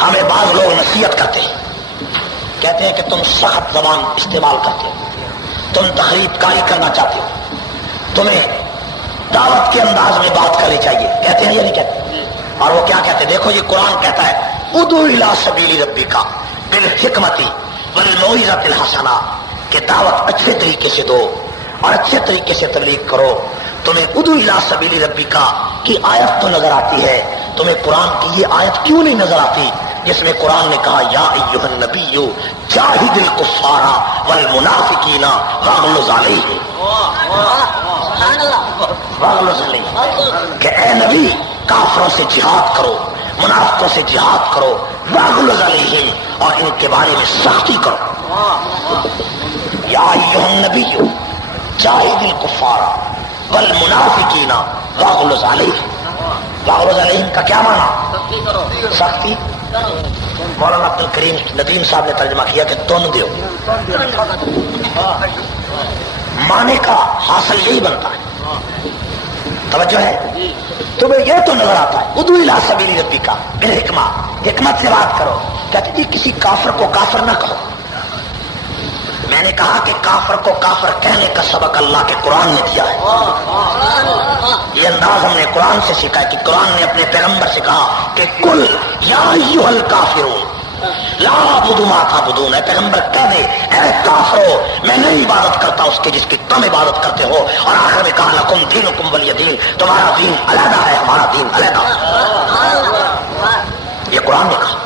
ہمیں بعض لوگ نصیحت کرتے ہیں، کہتے ہیں کہ تم سخت زبان استعمال کرتے ہو، تم تخریب کاری کرنا چاہتے ہو، تمہیں دعوت کے انداز میں بات کرنی چاہیے، کہتے ہیں یا نہیں کہتے؟ اور وہ کیا کہتے ہیں؟ دیکھو یہ قرآن کہتا ہے ادعو الی سبیل ربک بالحکمت والموعظۃ الحسنہ، کہ دعوت اچھے طریقے سے دو اور اچھے طریقے سے تبلیغ کرو۔ تمہیں ادعو الی سبیل ربک کی آیت تو نظر آتی ہے، تمہیں قرآن کی یہ آیت کیوں نہیں نظر آتی جس میں قرآن نے کہا یا ایھا النبی جاہد الکفار والمنافقین واغلظ علیہم، واغلظ علیہم، کہ اے نبی کافروں سے جہاد کرو، منافقوں سے جہاد کرو، واغلظ علیہم، اور ان کے بارے میں سختی کرو۔ یا ایھا النبی جاہد الکفار والمنافقین واغلظ علیہم، واغلظ علیہم کا کیا معنی؟ سختی۔ مولانا عبد الکریم ندیم صاحب نے ترجمہ کیا کہ تن دیو، معنی کا حاصل یہی بنتا ہے، توجہ ہے؟ تمہیں یہ تو نظر آتا ہے ادعو الی سبیل ربک بالحکمہ، حکمت سے بات کرو، کہتے جی کسی کافر کو کافر نہ کہو۔ میں نے کہا کہ کافر کو کافر کہنے کا سبق اللہ کے قرآن نے دیا ہے، یہ انداز ہم نے قرآن سے سیکھا ہے کہ قرآن نے اپنے پیغمبر سے کہا کہ قل یا ایھا الکافرون لا اعبد ما تعبدون، اے پیغمبر کہہ دے اے کافرو میں نہیں عبادت کرتا اس کے جس کی تم عبادت کرتے ہو، اور آخر میں کہا لکم دینکم ولی دین، تمہارا دین علیحدہ ہے ہمارا دین علیحدہ ہے، یہ قرآن نے کہا۔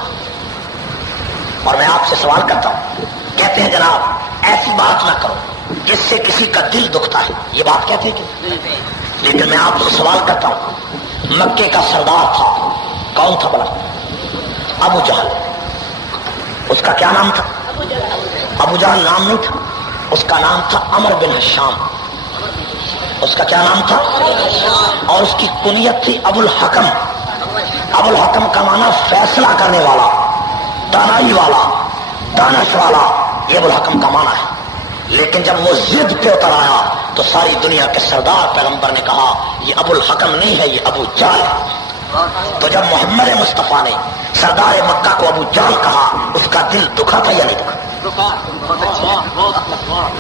اور میں آپ سے سوال کرتا ہوں، کہتے ہیں جناب ایسی بات نہ کرو جس سے کسی کا دل دکھتا ہے، یہ بات کہتے ہیں کہ؟ لیکن میں آپ سے سوال کرتا ہوں، مکے کا سردار تھا، کون تھا بلا؟ ابو جہل، اس کا کیا نام تھا؟ ابو جہل نام نہیں تھا، اس کا نام تھا عمرو بن ہشام، اس کا کیا نام تھا؟ اور اس کی کنیت تھی ابو الحکم۔ ابو الحکم کا معنی فیصلہ کرنے والا، دانائی والا، دانش والا، یہ ابو الحکم کا معنی ہے۔ لیکن جب وہ ضد پہ اتر آیا تو ساری دنیا کے سردار پیغمبر نے کہا یہ ابو الحکم نہیں ہے، یہ ابو جہل ہے۔ تو جب محمد مصطفیٰ نے سردار مکہ کو ابو جہل کہا، اس کا دل دکھا تھا یا نہیں دکھا؟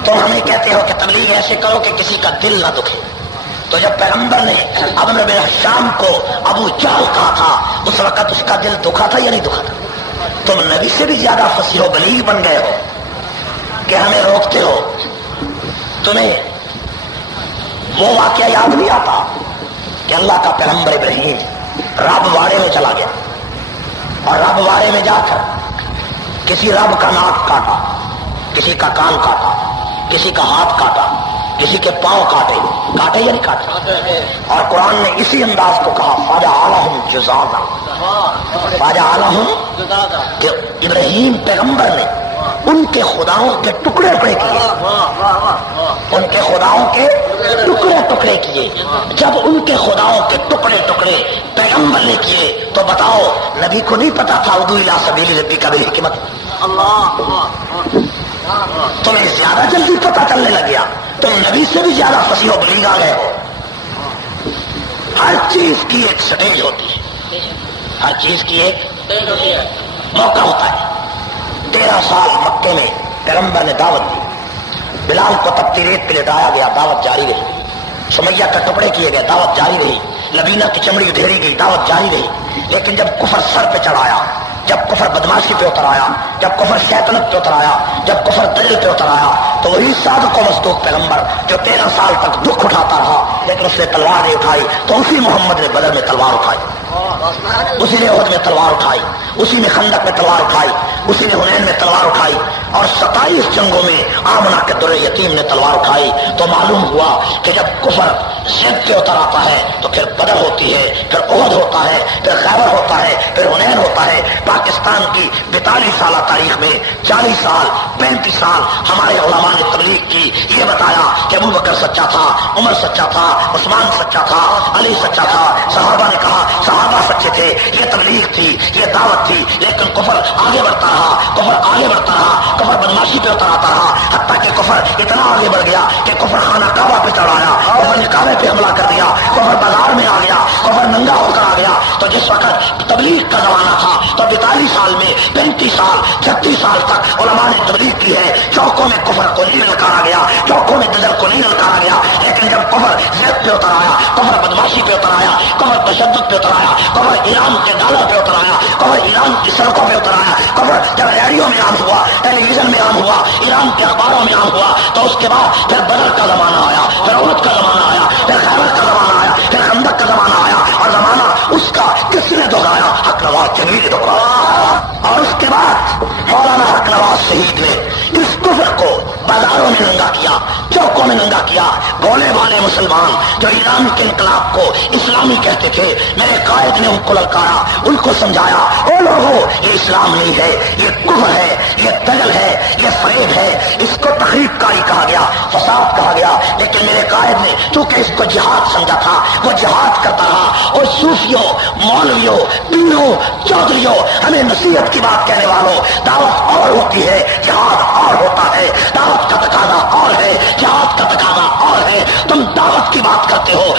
تو ہمیں کہتے ہو کہ تبلیغ ایسے کرو کہ کسی کا دل نہ دکھے۔ تو جب پیغمبر نے عمرو بن ہشام کو ابو جہل کہا تھا اس وقت اس کا دل دکھا تھا یا نہیں دکھا تھا؟ تم نبی سے بھی زیادہ فصیح و بلیغ بن گئے ہو کہ ہمیں روکتے ہو۔ تمہیں وہ واقعہ یاد نہیں آتا کہ اللہ کا پیغمبر ابراہیم رب واڑے میں چلا گیا اور رب واڑے میں جا کر کسی رب کا ناک کاٹا، کسی کا کان کاٹا، کسی کا ہاتھ کاٹا، کسی کے پاؤں کاٹے یا نہیں کاٹے؟ اور قرآن نے اسی انداز کو کہا فجعلہم جذاذا، فجعلہم، کہ ابراہیم پیغمبر نے ان کے خداؤں کے ٹکڑے ٹکڑے کیے، ان کے خداؤں کے ٹکڑے ٹکڑے کیے۔ جب ان کے خداؤں کے ٹکڑے ٹکڑے پیغمبر نے کیے تو بتاؤ نبی کو نہیں پتا تھا ادعو الی سبیل ربک بالحکمت؟ تمہیں زیادہ جلدی پتا چلنے لگ گیا، تم نبی سے بھی زیادہ فصیح و بلیغ آ گئے ہو۔ ہر چیز کی ایک سٹیج ہوتی ہے، ہر چیز کی ایک موقع ہوتا ہے۔ 13 سال مکے میں پیغمبر نے دعوت دی، بلال کو تپتی ریت پہ لٹایا گیا، دعوت جاری رہی، سمیہ کے ٹکڑے کیے گئے، دعوت جاری رہی، لبینہ کی چمڑی ادھیری گئی، دعوت جاری رہی۔ لیکن جب کفر سر پہ چڑھایا، جب کفر بدماشی پہ اتر آیا، جب کفر شیطنت پہ اتر آیا، جب کفر دل پہ اتر آیا، تو وہی صادق و مصدوق پیغمبر جو 13 سال تک دکھ اٹھاتا رہا لیکن اس نے تلوار نہیں اٹھائی، تو اسی محمد نے بدر میں تلوار اٹھائی، اسی نے احد میں تلوار اٹھائی، اسی نے خندق میں تلوار اٹھائی، اسی نے حنین میں تلوار اٹھائی، اور 27 جنگوں میں آمنہ کے در یتیم نے تلوار اٹھائی۔ تو معلوم ہوا کہ جب کفر ضد پہ اتر آتا ہے تو پھر بدر ہوتی ہے، پھر احد ہوتا ہے، پھر خیبر ہوتا ہے، پھر حنین ہوتا ہے۔ پاکستان کی 42 سالہ تاریخ میں 40 سال 35 سال ہمارے علماء نے تبلیغ کی، یہ بتایا کہ ابو بکر سچا تھا، عمر سچا تھا، عثمان سچا تھا، علی سچا تھا، صحابہ نے کہا صحابہ سچے تھے، یہ تبلیغ تھی، یہ دعوت تھی، لیکن کفر آگے بڑھتا رہا، کفر آگے بڑھتا رہا، کفر بدماشی پہ اتر آتا رہا، حتیٰ کہ کفر اتنا آگے بڑھ گیا کہ کفر خانہ کعبہ پہ چڑھایا، کفر نے کعبے پہ حملہ کر دیا، کفر بازار میں آ گیا، کفر ننگا ہو کر آ گیا۔ تو جس وقت تبلیغ کا زمانہ تھا تو 42 سال میں 35 سال 36 سال تک علماء نے تبلیغ کی ہے، چوکوں میں کفر کو نہیں للکارا گیا، چوکوں میں دجل کو نہیں للکارا گیا، لیکن جب کفر زید پہ اتر آیا، کفر بدماشی پہ اتر آیا، کفر تشدد پہ اتر آیا، کفر ایران کے ڈالر پہ اتر آیا، کفر ایران کی سڑکوں پہ اتر آیا، کفر جب ریڈیو میں عام ہوا، ٹیلی ویژن میں عام ہوا، ایران کے اخباروں میں عام ہوا، تو اس کے بعد پھر بدر کا زمانہ آیا، پھر احد کا زمانہ آیا، پھر خیبر کا زمانہ آیا، پھر خندق کا زمانہ آیا، اور زمانہ اس کا کس نے دہرایا؟ حق نواز جنوی نے دہرایا۔ اور اس کے بعد مولانا حق نواز شہید نے اس کفر کو بازاروں میں ننگا کیا، چوکوں میں ننگا کیا۔ بولے والے مسلمان جو ایران کے انقلاب کو اسلامی کہتے تھے، میرے قائد نے ان کو للکارا، ان کو سمجھایا، او لوگوں یہ اسلام نہیں ہے، یہ کفر ہے، یہ دجل ہے، یہ فریب ہے، اس کو تخریب کاری کہا گیا، فساد کہا گیا۔ لیکن میرے قائد نے چونکہ اس کو جہاد سمجھا تھا، وہ جہاد کرتا رہا۔ اور صوفیوں، مولویوں، پیروں، چودھریوں، ہمیں نصیحت کی بات کہنے والوں، دعوت اور ہوتی ہے، جہاد اور ہوتا ہے۔ دعوت کا تقاضا اور ہے، جہاد کا تقاضا اور ہے۔ تم دعوت کی بات کرتے ہو،